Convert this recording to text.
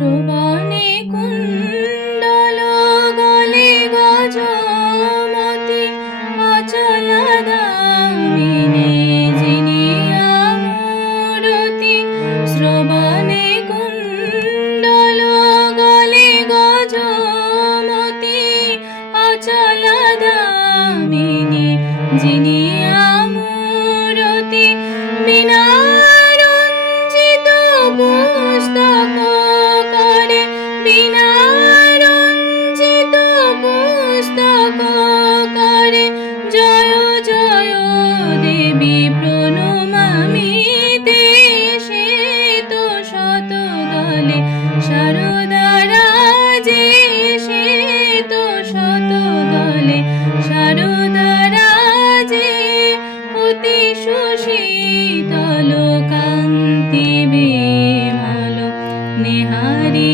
শোভনে কুণ্ডল গলে গজমতি অচলা দামিনী জিনিয়া মূরতি শ্রবণে কুণ্ডল গলে গজমতি অচলা দামিনী জিনিয়া মূরতি বিনারঞ্জিত পুস্তক করে বিনারঞ্জিত পুস্তক করে জয় জয় দেবী প্রণমামি তে সে তো শত গলে শারদা রাজে সে তো শত গলে শারদা রাজে অতি সুশীতল কান্তি বিমল নেহারি